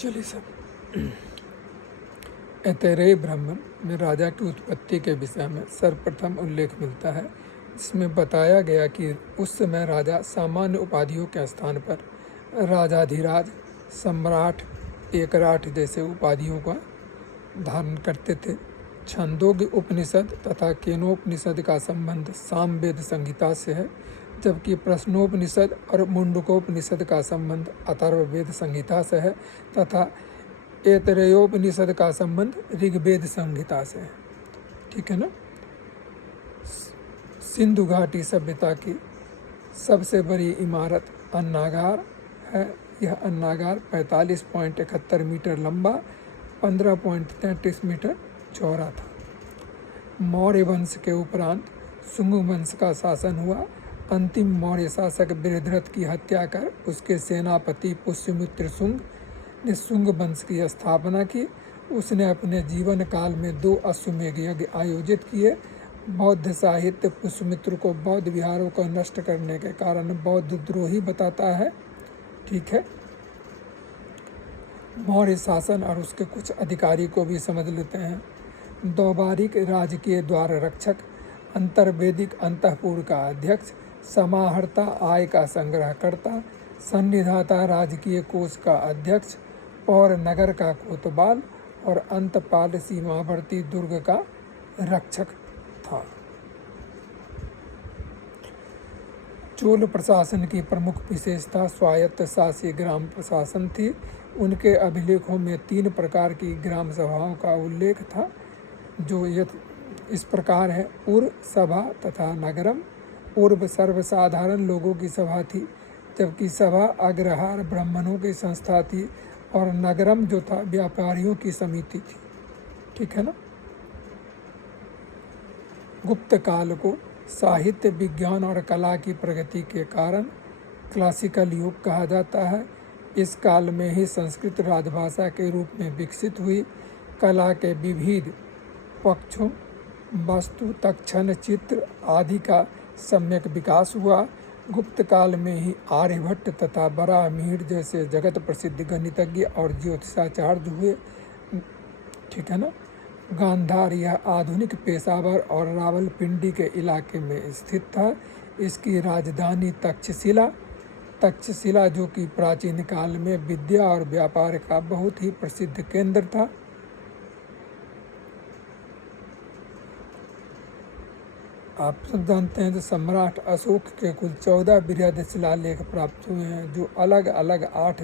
चलिए सर, ऐतरेय ब्राह्मण में राजा की उत्पत्ति के विषय में सर्वप्रथम उल्लेख मिलता है, जिसमें बताया गया कि उस समय राजा सामान्य उपाधियों के स्थान पर राजाधिराज, सम्राट, एकराट जैसे उपाधियों का धारण करते थे। छंदोग्य उपनिषद तथा केनोपनिषद का संबंध सामवेद संहिता से है, जबकि प्रश्नोपनिषद और मुंडकोपनिषद का संबंध अथर्ववेद संहिता से है तथा ऐतरेयोपनिषद का संबंध ऋग्वेद संहिता से है। ठीक है ना। सिंधु घाटी सभ्यता की सबसे बड़ी इमारत अन्नागार है। यह अन्नागार 45.71 मीटर लंबा, 15.33 मीटर चौड़ा था। मौर्य वंश के उपरांत शुंग वंश का शासन हुआ। अंतिम मौर्य शासक बृहद्रथ की हत्या कर उसके सेनापति पुष्यमित्र शुंग ने शुंग वंश की स्थापना की। उसने अपने जीवन काल में 2 अश्वमेध यज्ञ आयोजित किए। बौद्ध साहित्य पुष्यमित्र को बौद्ध विहारों को नष्ट करने के कारण बौद्ध द्रोही बताता है। ठीक है। मौर्य शासन और उसके कुछ अधिकारी को भी समझ लेते हैं। दौबारिक राजकीय द्वार रक्षक, अंतर्वेदिक अंतःपुर का अध्यक्ष, समाहर्ता आय का संग्रहकर्ता, सन्निधाता राजकीय कोष का अध्यक्ष, पौर नगर का कोतवाल और अंतपाल सीमावर्ती दुर्ग का रक्षक था। चोल प्रशासन की प्रमुख विशेषता स्वायत्त शासी ग्राम प्रशासन थी। उनके अभिलेखों में 3 प्रकार की ग्राम सभाओं का उल्लेख था, जो इस प्रकार है। पूर्व सभा तथा नगरम। पूर्व सर्वसाधारण लोगों की सभा थी, जबकि सभा अग्रहार ब्राह्मणों की संस्था थी, और नगरम जो था व्यापारियों की समिति थी। ठीक है ना। गुप्त काल को साहित्य, विज्ञान और कला की प्रगति के कारण क्लासिकल युग कहा जाता है। इस काल में ही संस्कृत राजभाषा के रूप में विकसित हुई। कला के विविध पक्षों, वास्तु, तक्षण, चित्र आदि का सम्यक विकास हुआ। गुप्त काल में ही आर्यभट्ट तथा बराहमीर जैसे जगत प्रसिद्ध गणितज्ञ और ज्योतिषाचार्य हुए। ठीक है ना। गांधार यह आधुनिक पेशावर और रावलपिंडी के इलाके में स्थित था। इसकी राजधानी तक्षशिला जो कि प्राचीन काल में विद्या और व्यापार का बहुत ही प्रसिद्ध केंद्र था। आप सब जानते हैं कि सम्राट अशोक के कुल 14 बृहद शिलालेख प्राप्त हुए हैं, जो अलग अलग 8